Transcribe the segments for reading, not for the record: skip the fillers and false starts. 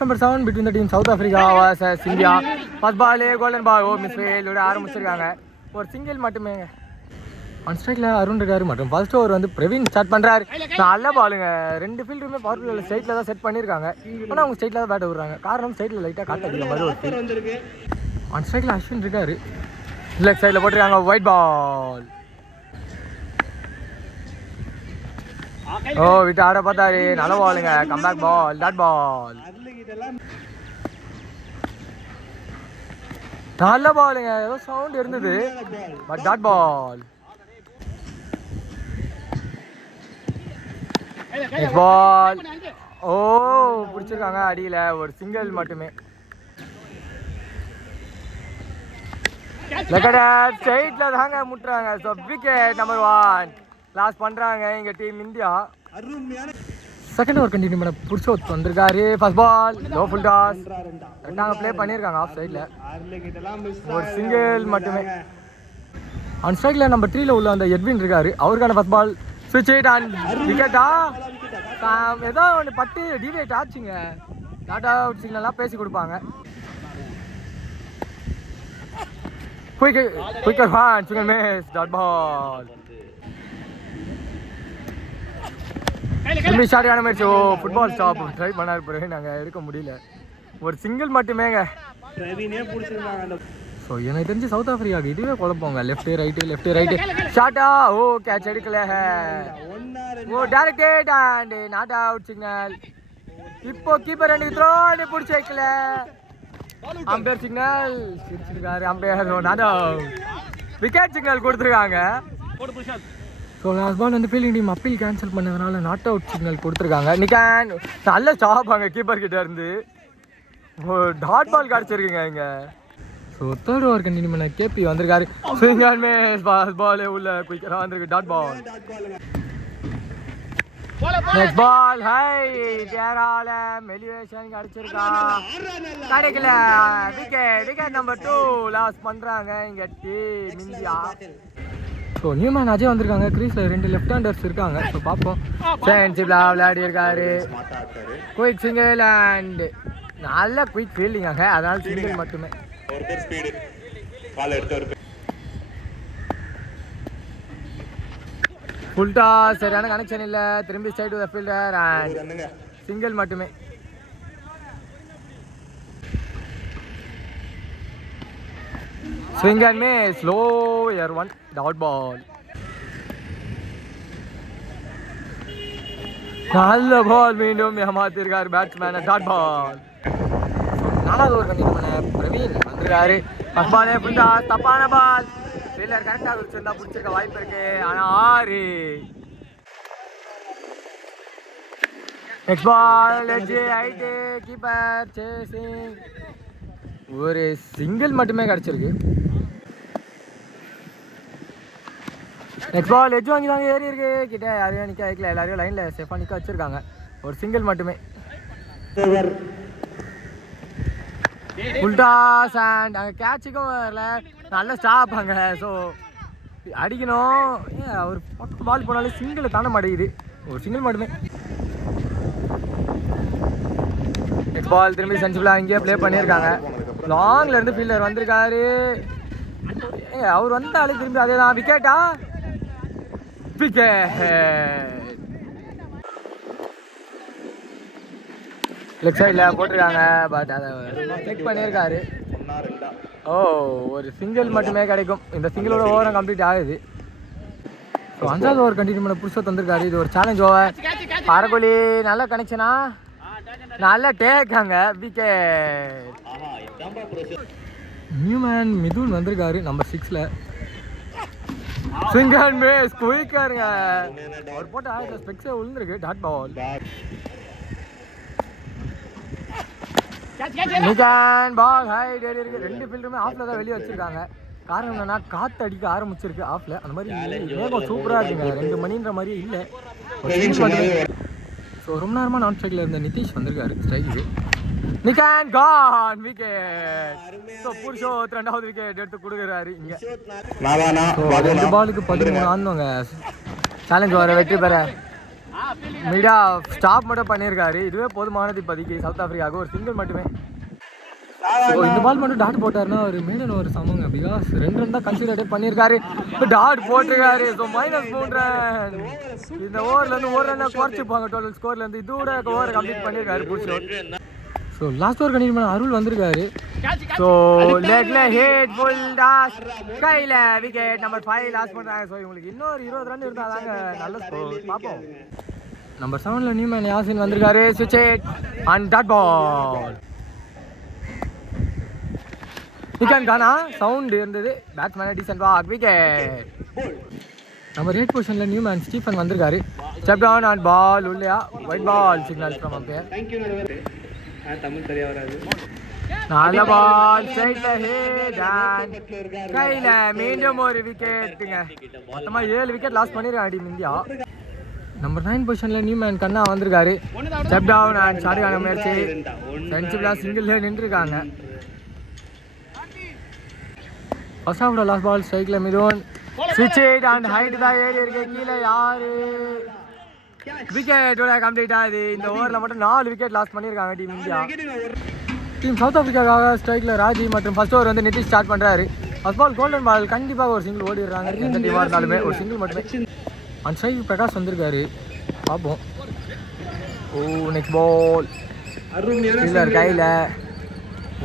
Number 7 between the team South Africa vs India. First ball golden ball. Oh miss fail ஓட ஆரம்பிச்சிருக்காங்க. ஒரு single மட்டுமே. On ஸ்ட்ரைக்ல Arun இருக்காரு மற்றும் ஃபர்ஸ்ட் ஓவர் வந்து பிரவீன் ஸ்டார்ட் பண்றாரு. நல்ல பாலுங்க. ரெண்டு ஃபீல்டருமே பவர் பிளேல ஸ்ட்ரைட்ல தான் செட் பண்ணிருக்காங்க. ஆனா அவங்க ஸ்ட்ரைட்ல தான் பேட் விடுறாங்க. காரணம் ஸ்ட்ரைட்ல லைட்டா காத்து அடிக்கிற மாதிரி ஒரு வந்திருக்கு. ஆன் ஸ்ட்ரைக்ல அஸ்வின் இருக்காரு. லெஃப்ட் சைடுல போட்டுருக்காங்க ஒயிட் பால். ஓ விட்டு ஆட பார்த்தாரு. நல்ல பாலுங்க. Comeback ball. Dot ball. நல்ல பாலுங்க. ஏதோ சவுண்ட் இருந்தது பட் டாட் பால். பால் ஓ பிடிச்சிருக்காங்க அடியில ஒரு சிங்கிள் மட்டுமே. ஸ்ட்ரைட்ல தாங்க முட்டுறாங்க. ஸோ விக்கெட் நம்பர் 1 லாஸ் பண்றாங்க எங்க team India. Second over continue பண்ண புருஷோத் வந்திருக்காரு. First ball low full toss. ரெண்டாங்க ப்ளே பண்ணியிருக்காங்க ஆஃப் சைடில். ஒரு சிங்கிள் மட்டுமே. ஆன் ஸ்ட்ரைக்ல நம்பர் 3ல உள்ள அந்த எட்வின் இருக்காரு. அவருக்கான ஃபர்ஸ்ட் பால் ஸ்விட்ச் ஹிட் அண்ட் விக்கெட்டா. ஏதோ ஒன்று பட்டு டிவேட் ஆச்சுங்க. டாட் அவுட் சிக்னல்லாம் பேசி கொடுப்பாங்க. குயிக்கர் ஃபேன் சிங்கிள் மிஸ் டாட் பால். திரும்பி ஷார்ட் ஆன மாதிரி. ஓ ஃபுட்பால் ஸ்டாப் ட்ரை பண்ணாரு பிறகு நாங்கள் எடுக்க முடியல. ஒரு சிங்கிள் மட்டுமேங்க. ஸோ எனக்கு தெரிஞ்சு சவுத் ஆஃப்ரிக்காவுக்கு இதுவே குழப்பங்க. லெஃப்ட் ரைட்டு ஷார்ட்டா. ஓ கேட்ச் எடுக்கல. ஓ directed and not out signal. இப்போ கீப்பர் ரெண்டு த்ரோ பிடிச்சி வைக்கல. அம்பையர் சிக்னல் சிரிச்சிருக்காரு. Umpire not out. Wicket signal கொடுத்துருக்காங்க. ஸோ லாஸ்ட் பால் வந்து ஃபீல்டிங் டீம் அப்பீல் கேன்சல் பண்ணதுனால நாட் அவுட் சிக்னல் கொடுத்துருக்காங்க. நிக்கான் நல்ல ஸ்டாப்பாங்க கீப்பர் கிட்ட இருந்து. டாட் பால் கிடச்சிருக்குங்க இங்கே. ஸோ தேர்ட் ஓவர் கண்டினியூ பண்ண கேபி வந்திருக்காரு. ஸ்விங்காலுமே ஃபாஸ்ட் பாலே உள்ள குயிக்கராக வந்திருக்கு. Dot ball. Next ball high கேரால எலிவேஷன் கிடச்சிருக்கா. கிடைக்கல. விக்கெட் நம்பர் 2 லாஸ் பண்ணுறாங்க இங்கே team India. So new man Ajay வந்திருக்காங்க. கிரீஸில் 2 லெஃப்ட் ஹேண்டர்ஸ் இருக்காங்க. ஸோ பார்ப்போம். சென்சிபிளாக விளையாடி இருக்காரு. குயிக் சிங்கிள் அண்ட் நல்ல குயிக் ஃபீல்டிங்காக. அதனால சிங்கிள் மட்டுமே. ஃபுல்டா சரியான கனெக்ஷன் இல்லை. திரும்பி straight to the fielder and single மட்டுமே. Swing and miss low air 1 dot ball. நல்ல பால் மீண்டும் ஏமாத்திருக்காரு பேட்ஸ்மேன். Dot ball. நாலாவது ஓவர் கண்டினியூ பண்ண பிரவீன் வந்திருக்காரு. ஃபர்ஸ்ட் பாலே ஃபுல்டா தப்பான பால். ஃபீல்டர் கரெக்டாக வச்சிருந்தா பிடிச்சிருக்க வாய்ப்பு இருக்கு. ஆனால் 6. Next ball edge height keeper chasing. ஒரு சிங்கிள் மட்டுமே கிடச்சிருக்கு. நெக்ஸ்ட் பால் எட்ஜ் வாங்கி தாங்க ஏறி இருக்கு. கிட்ட யாரையும் நிற்க வைக்கல. எல்லாரையும் லைனில் சேஃபாக நிற்க வச்சிருக்காங்க. ஒரு சிங்கிள் மட்டுமே. ஃபுல்டாஸ் அண்ட் அங்கே கேட்சுக்கும் வரல. நல்ல ஸ்டாப் அங்கே. ஸோ அடிக்கணும். ஒரு 10 பால் போனாலும் சிங்கிள் தாண்ட மாட்டேங்குது. ஒரு சிங்கிள் மட்டுமே. நெக்ஸ்ட் பால் திரும்பி சென்சிபிளாக இங்கேயே ப்ளே பண்ணியிருக்காங்க. லாங்ல இருந்து ஃபீல்டர் வந்திருக்காரு. அவர் வந்தாலே திரும்பி அதே தான். விக்கெட்டா. விக்கெட். லெஃப்ட் சைடில் போட்டிருக்காங்க. பட் அதை செக் பண்ணியிருக்காரு. ஓ ஒரு சிங்கிள் மட்டுமே கிடைக்கும். இந்த சிங்கிளோட ஓவரம் கம்ப்ளீட் ஆகுது. ஸோ 5வது ஓவர் கண்டினியூ பண்ண புருஷோத் வந்திருக்காரு. இது ஒரு சேலஞ்ச் ஓவர். பரகோலி நல்ல கனெக்ஷனா. நல்ல டேக்காங்க. விக்கெட். நியூமேன் மிதுன் வந்திருக்காரு நம்பர் 6ல. ஸ்விங் அண்ட் மிஸ் குயிக்காருங்க. அவர் போட்ட ஆயிரத்தில் ஸ்பெக்ஸே விழுந்திருக்கு. Dot ball. நிகான் பால் ஹைட் ஏறி இருக்கு. 2 ஃபீல்டருமே ஆஃப்ல தான் வெளியே வச்சிருக்காங்க. காரணம் என்னன்னா காற்று அடிக்க ஆரம்பிச்சிருக்கு ஆஃப்ல. அந்த மாதிரி மேகம் சூப்பராக இருக்குங்க. 2 மணின்ற மாதிரியே இல்லை. ஸோ ரொம்ப நேரமாக நான் ஸ்ட்ரைக்கில் இருந்த நிதிஷ் வந்திருக்காரு ஸ்ட்ரைக்கு. நிகான் கான் விக்கெட். ஸோ புருஷோத் 2வது விக்கெட் எடுத்து கொடுக்குறாரு இங்கே. 2 பாலுக்கு 13 ஆனவங்க சேலஞ்ச் ஓவரை வெற்றி பெற மீடியா ஸ்டாப் மட்டும் பண்ணியிருக்காரு. இதுவே போதுமானது இப்போதைக்கு சவுத் ஆஃப்ரிக்காவுக்கு. ஒரு சிங்கிள் மட்டுமே. ஸோ இந்த பால் மட்டும் டாட் போட்டாருன்னா ஒரு மேடன் ஒரு சமங்க. பிகாஸ் 2 ரன் தான் கன்சிடர் பண்ணியிருக்காரு. டாட் போட்டிருக்காரு. So -3 run. இந்த ஓவர்லேருந்து 1 ரன்னை குறைச்சிப்பாங்க டோட்டல் ஸ்கோர்லேருந்து. இதோட ஓவர் கம்ப்ளீட் பண்ணியிருக்காரு புடிச்சு. ஸோ லாஸ்ட் ஓவர் கண்டிப்பாக அருள் வந்திருக்காரு. ஸோ லெக்ல ஹிட் ஃபுல் டாஷ் கையில் விக்கெட் நம்பர் 5 லாஸ்ட் பண்ணுறாங்க. ஸோ இவங்களுக்கு இன்னொரு 20 ரன் இருந்தால் தாங்க நல்ல ஸ்கோர் பார்ப்போம். நம்பர் 7ல் நியூமேன் யாசின் வந்திருக்காரு. சுவிட்ச் அண்ட் டாட் பால். விக்கெட் கானா சவுண்ட் இருந்தது. Batsman decent walk wicket. Number 8 பொசிஷனில் நியூமேன் ஸ்டீஃபன் வந்திருக்காரு. ஸ்டெப் டவுன் அண்ட் பால் உள்ளையா wide ball signal from umpire. நல்ல பால் ஸ்ட்ரைட்ல ஹிட் அண்ட் கையில் மீண்டும் ஒரு விக்கெட்டுங்க. மொத்தமாக 7 விக்கெட் லாஸ் பண்ணிருக்காங்க டீம் இந்தியா. நம்பர் 9 பொசிஷனில் நியூமேன் கண்ணா வந்திருக்காரு. ஸ்டெப் டவுன் அண்ட் ஷார்ட்டான முயற்சி. ஃப்ரெண்ட்ஷிப்லாம் சிங்கிள் நின்றுருக்காங்க. ஃபர்ஸ்ட் ஹாஃப்ல லாஸ்ட் பால் ஸ்ட்ரைக்கில் மிதுன் ஸ்விட்ச் இட் அண்ட் ஹைட் தான் ஏறி இருக்கு. கீழே யாரு விக்கெட்டோட கம்ப்ளீட் ஆகுது. இந்த ஓவரில் மட்டும் 4 விக்கெட் லாஸ் பண்ணியிருக்காங்க டீம் இந்தியா. டீம் சவுத் ஆஃப்ரிக்காவுக்காக ஸ்ட்ரைக்கில் ராஜி மற்றும் ஃபர்ஸ்ட் ஓவர் வந்து நிதிஷ் ஸ்டார்ட் பண்ணுறாரு. ஃபர்ஸ்ட் பால் கோல்டன் பால் கண்டிப்பாக ஒரு சிங்கிள் ஓடிடுறாங்க. எந்த டீமாக இருந்தாலுமே ஒரு சிங்கிள் மட்டுமே. அண்ட் ஸ்ட்ரைக் பிரகாஷ் வந்திருக்காரு. பார்ப்போம். ஓ நெக்ஸ்ட் பால் சில்லர் கையில்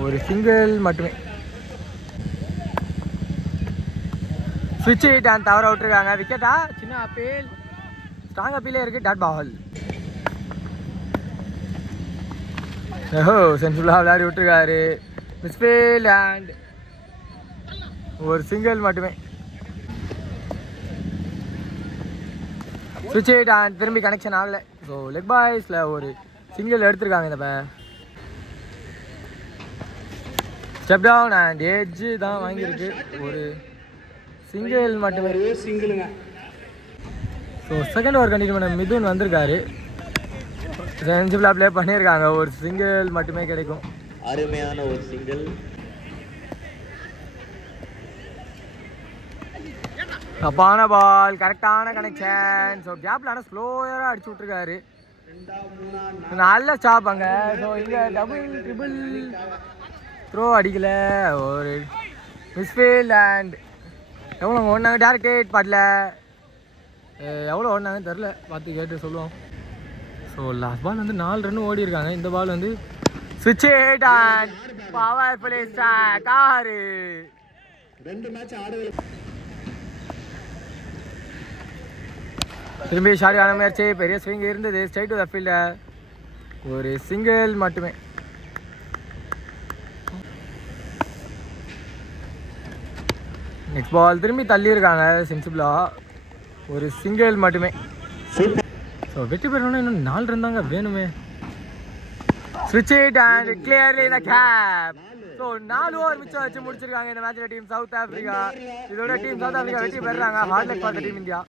ஒரு சிங்கிள் மட்டுமே. ஸ்விட்ச் ஹிட் அண்ட் தவற விட்டுருக்காங்க. விக்கெட்டா சின்ன அப்பீல் ஸ்ட்ராங் அப்பீலே இருக்குது. Dot ball. ஓஹோ சென்சுலாக விளையாடி விட்டுருக்காரு. மிஸ்ஃபீல்ட் அண்ட் ஒரு சிங்கிள் மட்டுமே. ஸ்விட்ச் ஹிட் அண்ட் திரும்பி கனெக்ஷன் ஆகலை. ஸோ லெக் பாய்ஸில் ஒரு சிங்கிள் எடுத்திருக்காங்க. இந்த ஸ்டெப் டவுன் அண்ட் எட்ஜு தான் வாங்கியிருக்கு. ஒரு சிங்கிள் மட்டுமே. சிங்கிளுங்க. ஸோ செகண்ட் ஓவர் கண்டினியூ பண்ண மிதுன் வந்திருக்காரு. சென்சிபிளாக ப்ளே பண்ணியிருக்காங்க. ஒரு சிங்கிள் மட்டுமே கிடைக்கும். அருமையான ஒரு சிங்கிள். தப்பான பால் கரெக்டான கனெக்ஷன். ஸோ கேப்பில் ஆனால் ஸ்லோயராக அடிச்சு விட்ருக்காரு. நல்ல ஸ்டாப் அங்கே. ஸோ இங்கே டபுள் ட்ரிபிள் த்ரோ அடிக்கல. ஒரு மிஸ்ஃபீல்ட் அண்ட் எவ்வளோ ஓடினாங்க டேரக்ட் ஹிட் பாட்டில். எவ்வளோ ஓடினாங்கன்னு தெரில. பார்த்து கேட்டு சொல்லுவோம். ஸோ லாஸ்ட் பால் வந்து 4 ரன் ஓடி இருக்காங்க. இந்த பால் வந்து ஸ்விட்ச் hit and powerful strike. 6 2 match ஆடவே. திரும்பி ஷாரியான முயற்சி. பெரிய ஸ்விங் இருந்தது. Straight to the fielder. ஒரு சிங்கிள் மட்டுமே. நெக்ஸ்ட் பால் திரும்பி தள்ளியிருக்காங்க சென்சிபிளா. ஒரு சிங்கிள் மட்டுமே. ஸோ வெற்றி பெறணும்னா இன்னும் 4 ரன் தாங்க வேணுமே. ஸ்விட்ச் it and clearly the gap. So 4 over மிச்சம் வச்சு முடிச்சிருக்காங்க இந்த மேட்சில் டீம் சவுத் ஆஃப்ரிக்கா. இதோட டீம் சவுத் ஆஃப்ரிக்கா வெற்றி பெறுறாங்க. Hard luck for the team India.